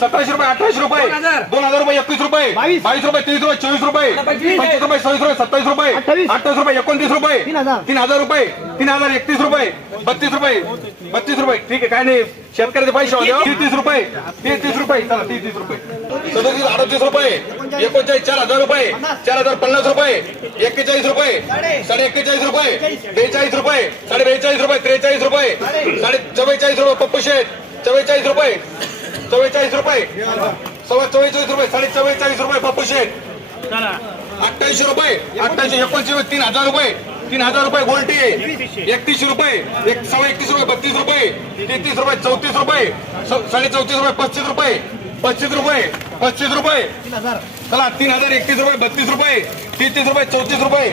सतराशे रुपये अठराशे रुपये. दोन हजार. रुपये एकवीस रुपये. बावीस. बावीस रुपये तेवीस रुपये चोवीस रुपये. पंचवीस. रुपये सव्वीस रुपये सत्तावीस रुपये. अठ्ठावीस. रुपये एकोणतीस रुपये. तीन हजार. रुपये. तीन हजार एकतीस रुपये. बत्तीस रुपये. बत्तीस रुपये. ठीक आहे काय नाही. शेतकऱ्याचे पैसे होते हो. तीस रुपये. तेहतीस रुपये. चला तीस रुपये. सदोतीस अडतीस रुपये. एकोणचाळीस चार हजार रुपये. चार हजार पन्नास रुपये. एक्केचाळीस रुपये. साडे एक्केचाळीस रुपये. बेचाळीस रुपये. साडे बेचाळीस रुपये. त्रेचाळीस रुपये. साडे चव्वेचाळीस रुपये. पप्पू शेठ चव्वेचाळीस रुपये. चव्वेचाळीस रुपये. सव्वा चव्वेचाळीस रुपये साडे चव्वेचाळीस रुपये पप्पू शेठ. अठ्ठ्याऐंशी रुपये अठ्ठ्याऐंशी एकोणऐंशी रुपये तीन हजार रुपये. तीन हजार रुपये गोल्टी एकतीसशे रुपये एक सव्वा एकतीस रुपये बत्तीस रुपये. तेहतीस रुपये चौतीस रुपये. साडे चौतीस रुपये पस्तीस रुपये. पस्तीस रुपये पस्तीस रुपये. चला तीन हजार एकतीस रुपये बत्तीस रुपये. तेहतीस रुपये चौतीस रुपये.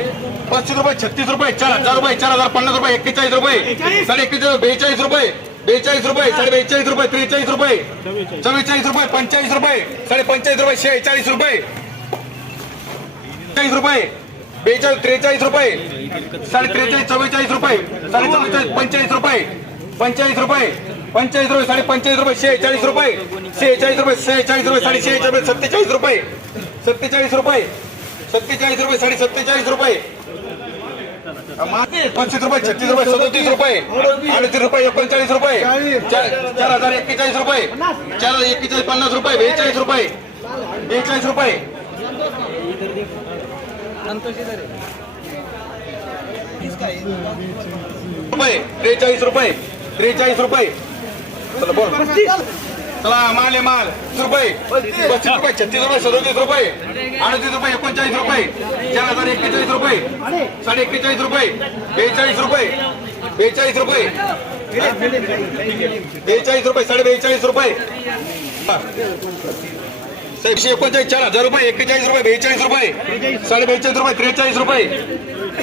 पस्तीस रुपये छत्तीस रुपये चार हजार रुपये चार हजार पन्नास रुपये एक्केचाळीस रुपये. साडे एक्केचाळीस बेचाळीस रुपये. बेचाळीस रुपये साडे बेचाळीस रुपये त्रेचाळीस चव्वेचाळीस रुपये पंचेचाळीस रुपये साडे पंचेचाळीस रुपये शेहेचाळीस रुपये. चाळीस रुपये बेचाळीस त्रेचाळीस रुपये साडे त्रेचाळीस चव्वेचाळीस रुपये साडे चव्वेचाळीस पंचेचाळीस रुपये पंचेचाळीस रुपये पंचेचाळीस रुपये साडे पंचेचाळीस रुपये शेहेचाळीस रुपये शेहेचाळीस रुपये शेहेचाळीस रुपये साडे शेहेचाळीस रुपये सत्तेचाळीस रुपये सत्तेचाळीस रुपये सत्तेचाळीस रुपये साडे सत्तेचाळीस रुपये पंचवीस रुपये छत्तीस रुपये सदोतीस रुपये अडतीस रुपये एकोणचाळीस रुपये. चार चार हजार एक्केचाळीस रुपये. चार हजार एक्केचाळीस पन्नास रुपये बेचाळीस रुपये. बेचाळीस रुपये. रुपये त्रेचाळीस रुपये त्रेचाळीस रुपये. बोल. चला माल आहे माल. तीस रुपये. पस्तीस रुपये छत्तीस रुपये सदोतीस रुपये. अडतीस रुपये एकोणचाळीस रुपये. चार हजार एक्केचाळीस रुपये. साडे एक्केचाळीस रुपये. बेचाळीस रुपये. बेचाळीस रुपये. बेचाळीस रुपये साडे बेचाळीस रुपये. एकशे एकोणचाळीस चार हजार रुपये एक्केचाळीस रुपये बेचाळीस रुपये. साडे बेचाळीस रुपये त्रेचाळीस रुपये.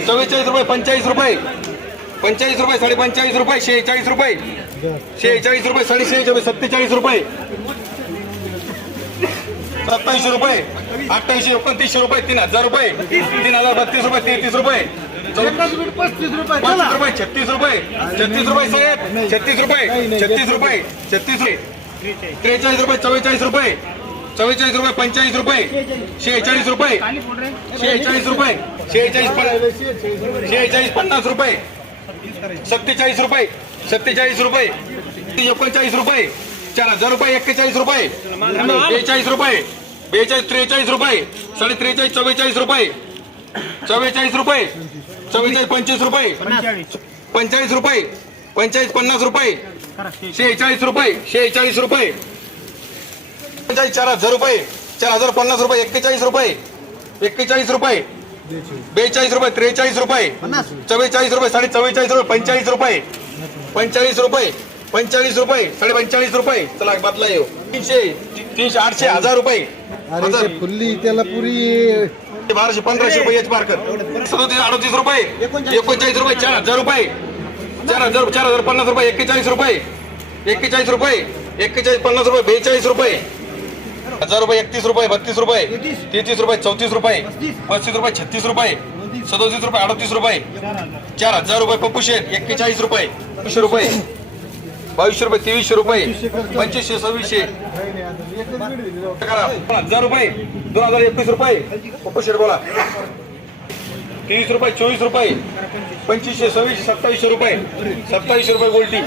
चव्वेचाळीस रुपये पंचेचाळीस रुपये. पंचेचाळीस रुपये साडे पंचेचाळीस रुपये शेहेचाळीस रुपये. शेहेचाळीस रुपये साडे शेहेचाळीस सत्तेचाळीस रुपये. सत्तावीसशे रुपये अठ्ठावीसशे एकोणतीसशे रुपये तीन हजार रुपये. तीन हजार बत्तीस रुपये तेहतीस रुपये. पस्तीस रुपये रुपये छत्तीस रुपये. छत्तीस रुपये साहेब. छत्तीस रुपये. छत्तीस रुपये. छत्तीस रुपये. त्रेचाळीस रुपये चव्वेचाळीस रुपये. चव्वेचाळीस रुपये पंचेचाळीस रुपये. शेहेचाळीस रुपये. शेहेचाळीस रुपये. शेहेचाळीस शेहेचाळीस पन्नास रुपये. सत्तेचाळीस रुपये. सत्तेचाळीस रुपये. एकोणचाळीस रुपये. चार हजार रुपये एक्केचाळीस रुपये. बेचाळीस रुपये. बेचाळीस त्रेचाळीस रुपये. साडे त्रेचाळीस चव्वेचाळीस रुपये. चव्वेचाळीस रुपये. चव्वेचाळीस पंचवीस रुपये. पंचेचाळीस रुपये. पंचेचाळीस पन्नास रुपये. शेहेचाळीस रुपये. शेहेचाळीस रुपये. पंचेचाळीस चार हजार रुपये. चार हजार पन्नास रुपये. एक्केचाळीस रुपये. एक्केचाळीस रुपये. बेचाळीस रुपये त्रेचाळीस रुपये. चव्वेचाळीस रुपये साडे चव्वेचाळीस रुपये पंचेचाळीस रुपये. पंचेचाळीस रुपये पंचेचाळीस रुपये साडे पंचेचाळीस रुपये. चला बदला येऊ. तीनशे तीनशे आठशे हजार रुपये. हजार. ते फुल्ली त्याला पुरी बाराशे पंधराशे रुपये एच मार्कर सदोतीस अडतीस रुपये. एकोणचाळीस रुपये चार हजार रुपये. चार हजार चार हजार पन्नास रुपये एक्केचाळीस रुपये. एक्केचाळीस रुपये एक्केचाळीस पन्नास रुपये बेचाळीस रुपये. हजार रुपये एकतीस रुपये बत्तीस रुपये. तेहतीस रुपये चौतीस रुपये. पस्तीस रुपये छत्तीस रुपये. सदोतीस रुपये अडतीस रुपये. चार हजार रुपये पप्पू शेठ एक्केचाळीस रुपये. बावीसशे रुपये. बावीसशे रुपये तेवीसशे रुपये. पंचवीसशे सव्वीसशे. हजार रुपये. दोन हजार एकवीस रुपये. पप्पू शेठ बोला. तेवीस रुपये चोवीस रुपये. पंचवीसशे सव्वीसशे सत्तावीसशे रुपये. सत्तावीसशे रुपये गोल्टी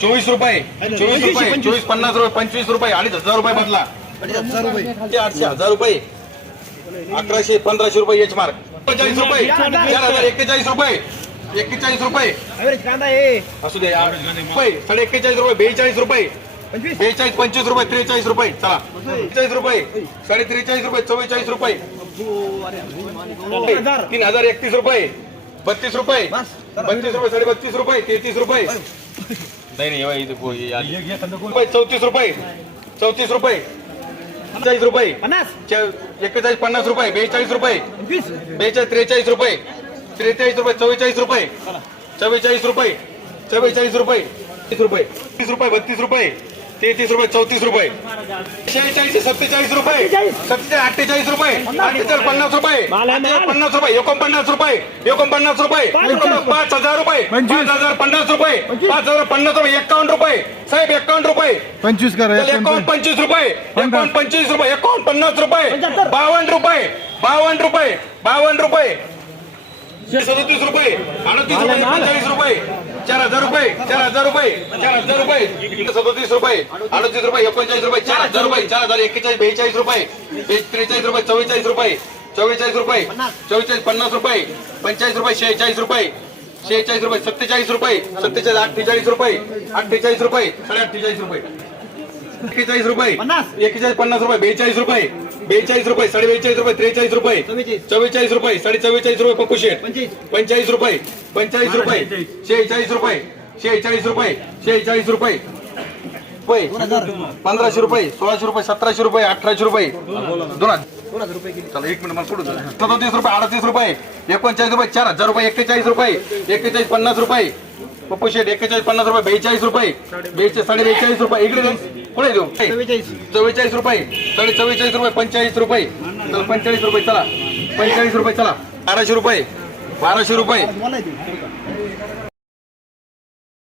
चोवीस रुपये. चोवीस रुपये. चोवीस पन्नास रुपये पंचवीस रुपये. अडीच हजार रुपये बदला आठशे हजार रुपये. अकराशे पंधराशे रुपये एच मार्क. पंचेचाळीस रुपये. चार हजार एक्केचाळीस रुपये. एक्केचाळीस रुपये. कांदा आहे. असू दे. रुपये साडे एक्केचाळीस रुपये बेचाळीस रुपये. बेचाळीस पंचवीस रुपये त्रेचाळीस रुपये. चला. बेचाळीस रुपये. साडे त्रेचाळीस रुपये चव्वेचाळीस रुपये. तीन हजार एकतीस रुपये. बत्तीस रुपये. बत्तीस रुपये साडे बत्तीस रुपये तेहतीस रुपये. नाही नाही चौतीस रुपये. चौतीस रुपये. चाळीस रुपये. एक्केचाळीस पन्नास रुपये. बेचाळीस रुपये. बेचाळीस त्रेचाळीस रुपये. त्रेचाळीस रुपये चव्वेचाळीस रुपये. चव्वेचाळीस रुपये. चव्वेचाळीस रुपये. तीस रुपये. तीस रुपये बत्तीस रुपये. तेहतीस रुपये चौतीस रुपये. शेहेचाळीस सत्तेचाळीस रुपये. सत्तेचाळीस अठ्ठेचाळीस रुपये. अठ्ठेचाळीस पन्नास रुपये. पन्नास रुपये. एकोणपन्नास रुपये. एकोणपन्नास रुपये. पाच हजार रुपये. पाच हजार पन्नास रुपये. पाच हजार पन्नास रुपये. एकावन्न रुपये. साहेब एकावन्न रुपये. पंचवीस करा एकावन्न पंचवीस रुपये. एकावन्न पंचवीस रुपये. एकावन्न पन्नास रुपये. बावन्न रुपये. बावन्न रुपये. बावन्न रुपये. सदतीस रुपये. अडतीस रुपये. एकोणचाळीस रुपये. चार हजार रुपये चार हजार रुपये चार हजार रुपये. सदतीस रुपये अडतीस रुपये एकोणचाळीस रुपये चार हजार रुपये चार हजार एक्केचाळीस बेचाळीस रुपये त्रेचाळीस रुपये चव्वेचाळीस रुपये चव्वेचाळीस रुपये चव्वेचाळीस पन्नास रुपये पंचेचाळीस रुपये शेहेचाळीस रुपये शेहेचाळीस रुपये सत्तेचाळीस रुपये सत्तेचाळीस अठ्ठेचाळीस रुपये अठ्ठेचाळीस रुपये साडे अठ्ठेचाळीस रुपये एक्केचाळीस रुपये एक्केचाळीस पन्नास रुपये बेचाळीस रुपये बेचाळीस रुपये साडे बेचाळीस रुपये त्रेचाळीस रुपये. चव्वेचाळीस रुपये साडे चव्वेचाळीस रुपये पप्पू शेठ पंचेचाळीस रुपये पंचेचाळीस रुपये शेहेचाळीस. रुपये शेहेचाळीस रुपये शेहेचाळीस रुपये. पंधराशे रुपये सोळाशे रुपये सतराशे रुपये अठराशे रुपये. दोन हजार. एक मिनिट मला सोडून. सदोतीस रुपये अडतीस रुपये एकोणचाळीस रुपये चार हजार रुपये एक्केचाळीस रुपये एक्केचाळीस पन्नास रुपये. पप्पू शेठ एक्केचाळीस पन्नास रुपये बेचाळीस रुपये बेचाळीस साडे बेचाळीस रुपये. इकडे पुढे देऊ? चव्वेचाळीस. रुपये. साडे चव्वेचाळीस रुपये पंचेचाळीस रुपये. चला पंचेचाळीस रुपये चला. पंचेचाळीस रुपये चला. बाराशे रुपये. बाराशे रुपये.